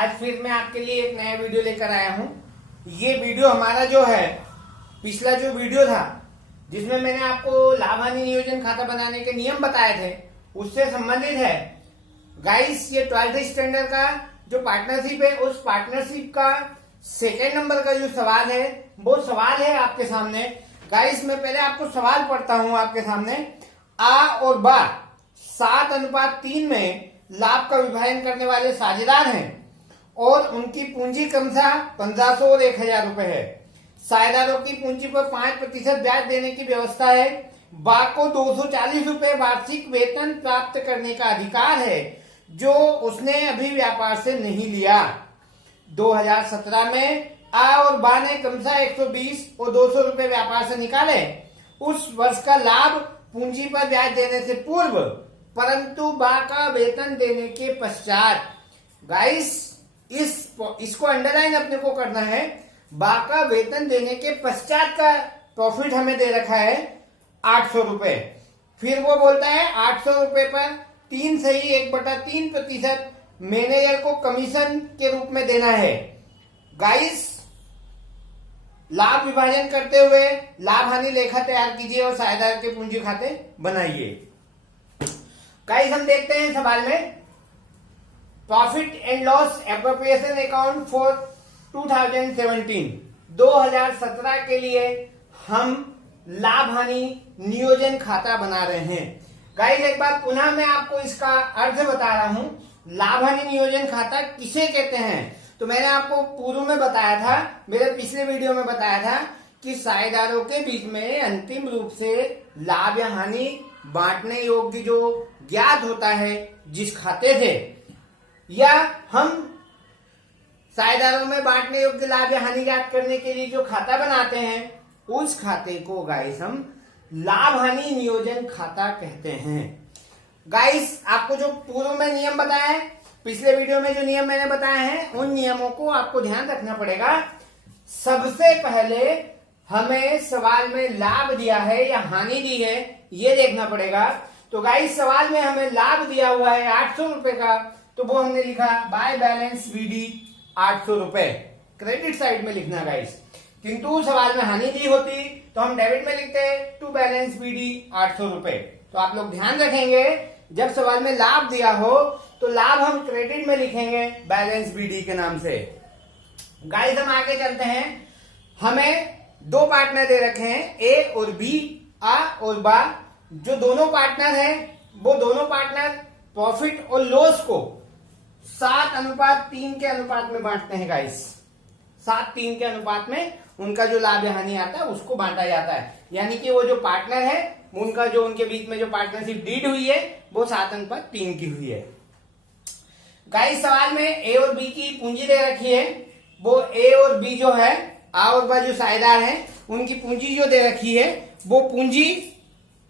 आज फिर मैं आपके लिए एक नया वीडियो लेकर आया हूं। ये वीडियो हमारा जो है, पिछला जो वीडियो था जिसमें मैंने आपको लाभ हानि नियोजन खाता बनाने के नियम बताए थे, उससे संबंधित है। गाइस, ये 12th स्टैंडर्ड का जो पार्टनरशिप है, उस पार्टनरशिप का सेकेंड नंबर का जो सवाल है, वो सवाल है आपके सामने। गाइस, मैं पहले आपको सवाल पढ़ता हूं आपके सामने। आ और बा 7:3 में लाभ का विभाजन करने वाले साझेदार हैं और उनकी पूंजी क्रमशः 1500 और 1000 रुपए है। साझेदारों की पूंजी पर 5% ब्याज देने की व्यवस्था है। बा को 240 रुपए वार्षिक वेतन प्राप्त करने का अधिकार है, जो उसने अभी व्यापार से नहीं लिया। 2017 में आ और बा ने क्रमशः 120 और 200 रुपए व्यापार से निकाले। उस वर्ष का लाभ पूंजी पर ब्याज देने से पूर्व, परंतु बा का वेतन देने के पश्चात। गाइस, इसको अंडरलाइन अपने को करना है। बा का वेतन देने के पश्चात का प्रॉफिट हमें दे रखा है 800 रुपए। फिर वो बोलता है 800 रुपए पर 3 सही 1/3% मैनेजर को कमीशन के रूप में देना है। गाइस, लाभ विभाजन करते हुए लाभ हानि लेखा तैयार कीजिए और साझेदार के पूंजी खाते बनाइए। गाइस, हम देखते हैं सवाल में, profit and loss appropriation account for 2017 के लिए हम लाभ हानि नियोजन खाता बना रहे हैं। गाइस, एक बार पुनः मैं आपको इसका अर्थ बता रहा हूं। लाभ हानि नियोजन खाता किसे कहते हैं? तो मैंने आपको पूर्व में बताया था, मेरे पिछले वीडियो में बताया था कि साझेदारों के बीच में अंतिम रूप से लाभ या हानि बांटने योग्य जो ज्ञात होता है जिस खाते से, या हम साझेदारों में बांटने योग्य लाभ या हानि ज्ञात करने के लिए जो खाता बनाते हैं, उस खाते को गाइस हम लाभ हानि नियोजन खाता कहते हैं। गाइस, आपको जो पूर्व में नियम बताया है, पिछले वीडियो में जो नियम मैंने बताए हैं, उन नियमों को आपको ध्यान रखना पड़ेगा। सबसे पहले हमें सवाल में लाभ दिया है या हानि दी है, ये देखना पड़ेगा। तो गाइस, सवाल में हमें लाभ दिया हुआ है 800 रुपए का, तो वो हमने लिखा बाय बैलेंस बीडी 800 रुपए, क्रेडिट साइड में लिखना गाइस। किंतु सवाल में हानि दी होती तो हम डेबिट में लिखते टू बैलेंस बीडी 800 रुपए। तो आप लोग ध्यान रखेंगे, जब सवाल में लाभ दिया हो तो लाभ हम क्रेडिट में लिखेंगे बैलेंस बीडी के नाम से। गाइस, हम आगे चलते हैं। हमें 2 पार्टनर दे रखे हैं, ए और बी, आ और बा। जो दोनों पार्टनर हैं, वो दोनों पार्टनर प्रॉफिट और लॉस को 7:3 के अनुपात में बांटते हैं गाइस। 7:3 के अनुपात में उनका जो लाभ या हानि आता है उसको बांटा जाता है। यानी कि वो जो पार्टनर है, उनका जो उनके बीच में जो पार्टनरशिप डीड हुई है, वो 7:3 की हुई है। गाइस, सवाल में ए और बी की पूंजी दे रखी है। वो ए और बी जो है, आ और बा जो साझेदार हैं, उनकी पूंजी जो दे रखी है, वो पूंजी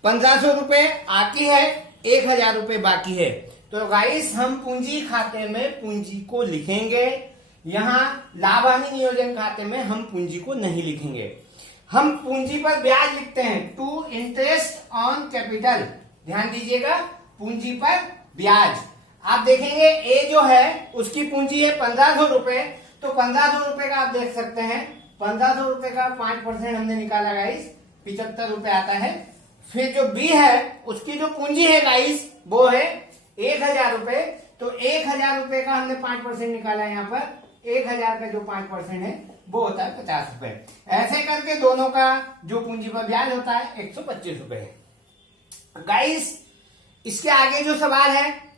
1500 रुपए आती है, 1000 रुपए बाकी है। तो गाइस, हम पूंजी खाते में पूंजी को लिखेंगे। यहां लाभ हानि नियोजन खाते में हम पूंजी को नहीं लिखेंगे। हम पूंजी पर ब्याज लिखते हैं, टू इंटरेस्ट ऑन कैपिटल। ध्यान दीजिएगा, पूंजी पर ब्याज। आप देखेंगे ए जो है उसकी पूंजी है 1500 रुपए, तो 1500 रुपए का आप देख सकते हैं, 1500 रुपए का 5% हमने निकाला गाइस, 75 रुपए आता है। फिर जो बी है उसकी जो पूंजी है गाइस, वो है 1000 रुपए, तो 1000 रुपए का हमने 5% निकाला। यहाँ पर 1000 का जो 5% है वो होता है 50 रुपए। ऐसे करके दोनों का जो पूंजी पर ब्याज होता है 125 रुपए। गाइस, इसके आगे जो सवाल है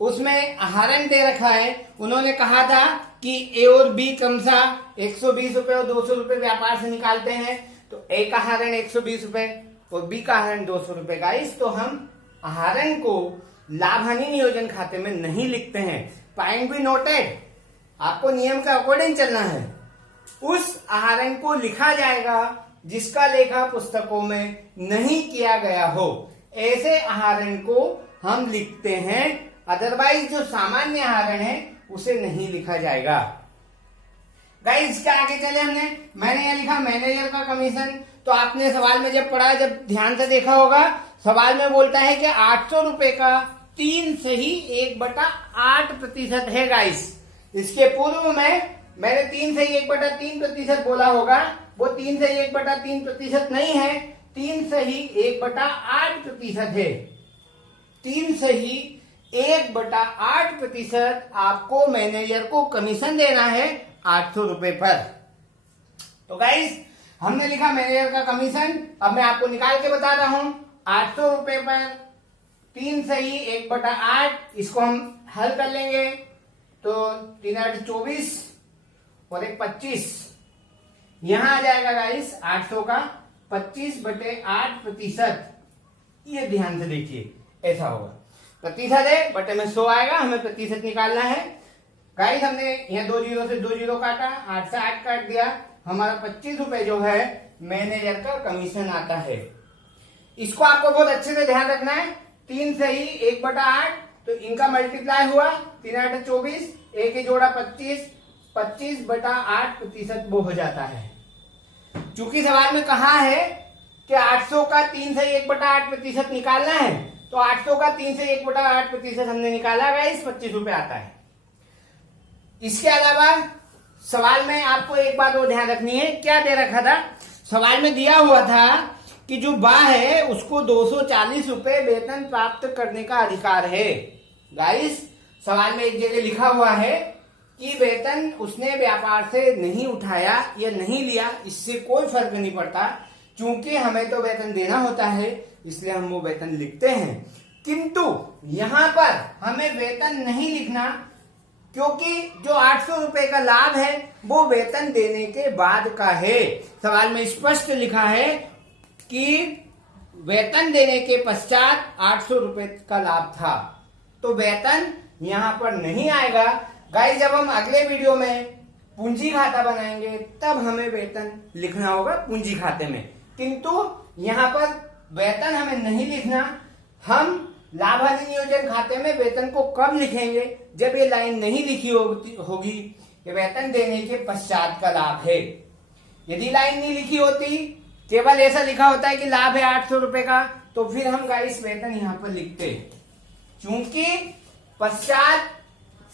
उसमें आहरण दे रखा है। उन्होंने कहा था कि ए और बी क्रमशः 120 रुपए और 200 रुपए व्यापार से निकालते हैं, तो ए का आहरण 120 रुपए और बी का आहरण 200 रुपए। गाइस, तो हम आहरण को लाभ हानि नियोजन खाते में नहीं लिखते हैं। पॉइंट बी नोटेड, आपको नियम के अकॉर्डिंग चलना है। उस आहरण को लिखा जाएगा जिसका लेखा पुस्तकों में नहीं किया गया हो, ऐसे आहरण को हम लिखते हैं। अदरवाइज जो सामान्य आहरण है उसे नहीं लिखा जाएगा। गाइस, इसके आगे चले मैंने यह लिखा मैनेजर का कमीशन। तो आपने सवाल में जब पढ़ा, जब ध्यान से देखा होगा, सवाल में बोलता है कि 800 रुपए का 3 से ही 1/8% है गाइस। इसके पूर्व में मैंने 3 से 1/3% बोला होगा, वो 3 से 1/3% नहीं है, 3 से ही 1/8% है। 3 से ही 1/8% आपको मैनेजर को कमीशन देना है 800 रुपए पर। तो गाइस हमने लिखा मैनेजर का कमीशन, अब मैं आपको निकाल के बता रहा हूं। 800 रुपए पर 3 से ही 1/8, इसको हम हल कर लेंगे तो 3 8 24 और 1 25, यहां आ जाएगा गाइस 800 का 25/8%। ये ध्यान से देखिए, ऐसा होगा, प्रतिशत है बटे में 100 आएगा, हमें प्रतिशत निकालना है। गाइस हमने यहाँ 2 जीरो से 2 जीरो काटा, 8 से 8 काट दिया, हमारा 25 रुपए जो है मैनेजर का कमीशन आता है। इसको आपको बहुत अच्छे से ध्यान रखना है। 3 से ही 1/8, तो इनका मल्टीप्लाई हुआ 3 8 24, एक ही जोड़ा 25, 25/8% वो हो जाता है। चूंकि सवाल में कहा है कि 800 का 3 से 1/8% निकालना है, तो 800 का 3 से 1/8% हमने निकाला, गाइस 25 रुपए आता है। इसके अलावा सवाल में आपको एक बात और ध्यान रखनी है, क्या दे रखा था सवाल में, दिया हुआ था कि जो बा है उसको 240 रुपए वेतन प्राप्त करने का अधिकार है। गाइस सवाल में एक जगह लिखा हुआ है कि वेतन उसने व्यापार से नहीं उठाया या नहीं लिया, इससे कोई फर्क नहीं पड़ता, क्योंकि हमें तो वेतन देना होता है, इसलिए हम वो वेतन लिखते हैं। किंतु यहां पर हमें वेतन नहीं लिखना, क्योंकि जो 800 रुपए का लाभ है वो वेतन देने के बाद का है। सवाल में स्पष्ट लिखा है कि वेतन देने के पश्चात 800 रुपए का लाभ था, तो वेतन यहां पर नहीं आएगा। गाइस जब हम अगले वीडियो में पूंजी खाता बनाएंगे तब हमें वेतन लिखना होगा पूंजी खाते में, किंतु यहां पर वेतन हमें नहीं लिखना। हम लाभ हानि नियोजन खाते में वेतन को कब लिखेंगे, जब ये लाइन नहीं लिखी होगी कि वेतन देने के पश्चात का लाभ है। यदि लाइन नहीं लिखी होती, केवल ऐसा लिखा होता है कि लाभ है 800 रुपए का, तो फिर हम गाइस वेतन यहां पर लिखते। चूंकि पश्चात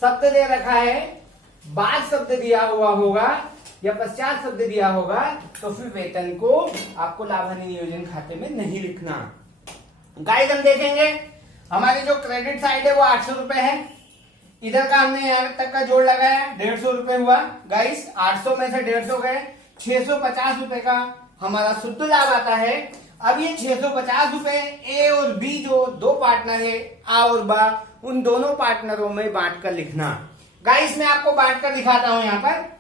शब्द दे रखा है, बाद शब्द दिया हुआ होगा या पश्चात शब्द दिया होगा, तो फिर वेतन को आपको लाभ हानि नियोजन खाते में नहीं लिखना। गाइस हम देखेंगे हमारी जो क्रेडिट साइड है वो 800 रुपए है, इधर का हमने यहां तक का जोड़ लगाया 150 रुपए हुआ। गाइस 800 में से 150 गए, 650 रुपए का हमारा शुद्ध लाभ आता है। अब ये 650 रुपए ए और बी जो दो पार्टनर है, आ और बा, उन दोनों पार्टनरों में बांट कर लिखना। गाइस मैं आपको बांट कर दिखाता हूं, यहां पर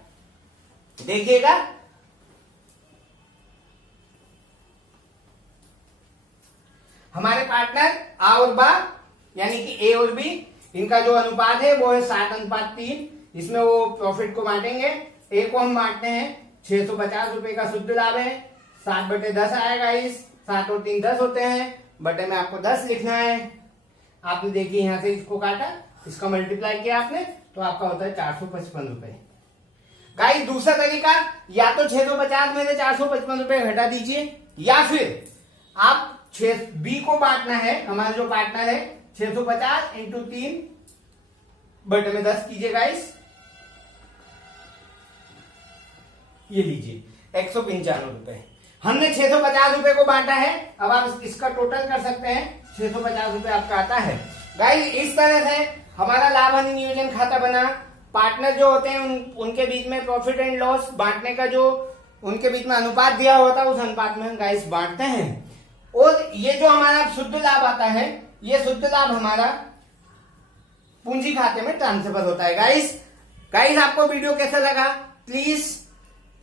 देखिएगा। हमारे पार्टनर आ और बा यानी कि ए और बी, इनका जो अनुपात है वो है 7:3। इसमें वो प्रॉफिट को बांटेंगे। ए को हम बांटते हैं, 650 रुपए का शुद्ध लाभ है, 7/10 आएगा। इस 7 और 3 10 होते हैं, बटे में आपको 10 लिखना है। आपने देखिए यहां से इसको काटा, इसका मल्टीप्लाई किया आपने, तो आपका होता है 455 रुपए। गाइस दूसरा तरीका, या तो 650 में से 455 रुपए घटा दीजिए, या फिर आप बी को बांटना है, हमारा जो पार्टनर है 650 इंटू 3 बटे में 10 कीजिए गाइस, ये लीजिए 195 रुपए। हमने 650 रुपए को बांटा है, अब आप इसका टोटल कर सकते हैं, 650 रुपए आपका आता है। गाइस इस तरह से हमारा लाभ हानि नियोजन खाता बना। पार्टनर जो होते हैं उनके बीच में प्रॉफिट एंड लॉस बांटने का जो उनके बीच में अनुपात दिया होता है, उस अनुपात में हम गाइस बांटते हैं। और ये जो हमारा शुद्ध लाभ आता है, ये शुद्ध लाभ हमारा पूंजी खाते में ट्रांसफर होता है। गाइस आपको वीडियो कैसा लगा प्लीज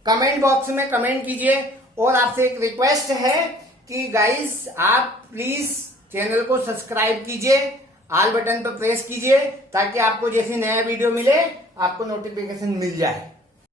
कमेंट बॉक्स में कमेंट कीजिए। और आपसे एक रिक्वेस्ट है कि गाइस आप प्लीज चैनल को सब्सक्राइब कीजिए, ऑल बटन पर प्रेस कीजिए, ताकि आपको जैसे नया वीडियो मिले आपको नोटिफिकेशन मिल जाए।